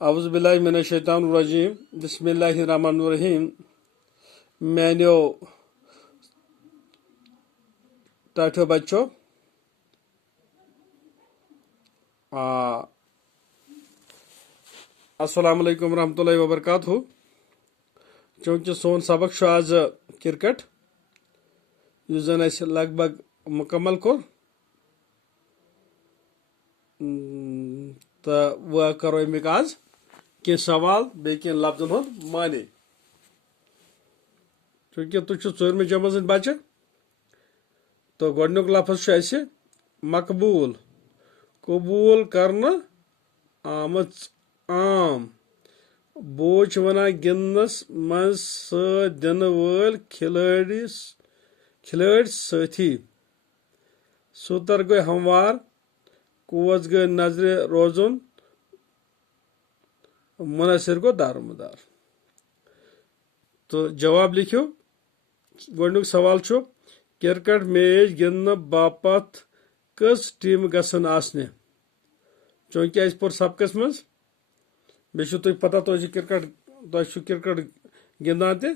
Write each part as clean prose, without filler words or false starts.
औज़ुबिल्लाहि मिनश्शैतानिर्रजीम बिस्मिल्लाहिर्रहमानिर्रहीम। मैंने टाठो बच्चों अस्सलामु अलैकुम रहमतुल्लाहि व बरकातहू। चूंकि सोन सबक आज क्रिकेट युस जन अस लगभग मुकम्मल कोर तो वह करो अमिक आज कह सवाल बे कह लफ्जन हूं माने। चूंकि तुम चोरमे जमात बच्चे तो गोडनुक लफ्ज मकबूल कबूल करना आमच आम बोच वना गिंदनस मज दिन वल खिलाड़ी साथी सूतर गई हमवार कोच गई नजर रोजुन मुनसर गो दारोमदार। तो जवाब लिखो। गोडनुक सवाल क्रिकेट मैच गिंदन बापत कस टीम गसन आसने। चूंकि अस पोर सबकस मज बे तुम पता तुम क्रिकेट गिंदान ते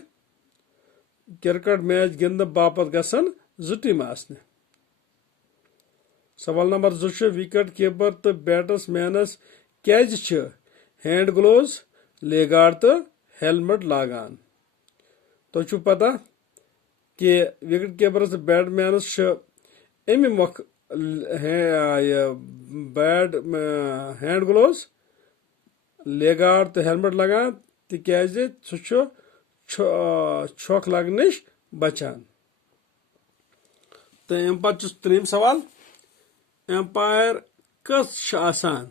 क्रिकेट मैच गिंदन बापत गसन जो टीम आसने। सवाल नंबर 2 विकेट कीपर तो बैट्समैनस क्या हैंड ग्लोव्स लेगार्ड तो हेलमेट लागान। तुम पता कि विकेट कीपरस तो बैट्समैनस अमि मोख हैंड ग्लोव्स लेगार्ड तो हेलमेट लगान तिकाज छक लगन नश बचान। तो अम पे 3 सवाल एम्पायर कस आसान।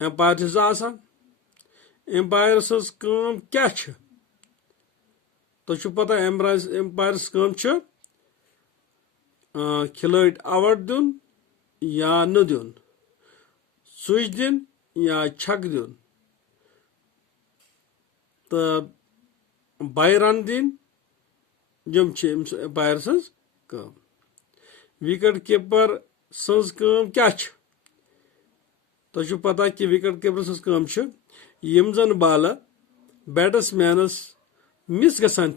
एम्पायर आसान एम्पायर कम क्या तुम पता एम्पायर कम खिलाड़ी आउट दिन या न दिन स्विच दिन या छक दिन तो बाय रन दिन यम एम्पायर कम। विकेट कीपर सज कम क्या तुम पता कि विकेट कीपर सज कम यम जन बाल बैट्समैनस मिस गसान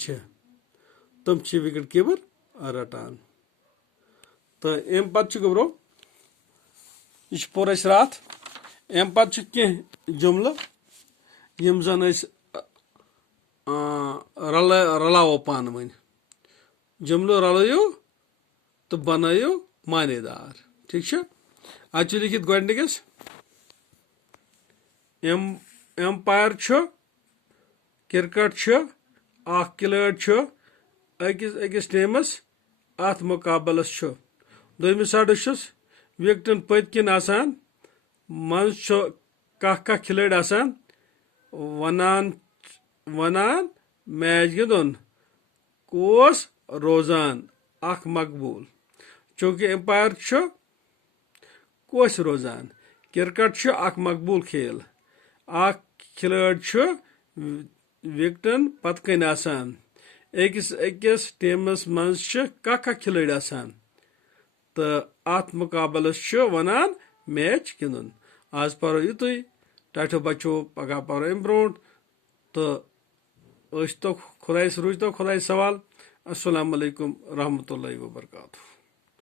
तम विकेट कीपर रटान। तो अम पे गो यह पोर रात अम पे कह जुमल यम जन रलावो पान वन जुमल रलो तो बनायो मानेदार। ठीक अच्छे लिखित गोडनिकस एम्पायर क्रिकेट खिलाड़ी अकिस टीमस अत मुकाबलस दोमिस साइडस विकेटन पत किन आसान मज कह खिलाड़ी आसान वनान मैच गिंदन कोस रोजान अख मकबूल। चूंकि एम्पायर कोस रोजान क्रिकेट अख मकबूल खेल अख खिलाड़ी विकेटन पत कन आसान अकिस टीमस मज कह खिलाड़ी आसान तो अत मुकाबलस वनान मैच गिंदन। आज परो युत टाठो बच्चो पगह परो अम ब्रो तो खुदा रुजतो खुदा सवाल। अस्सलामु अलैकुम रहमतुल्लाहि व बरकातहू।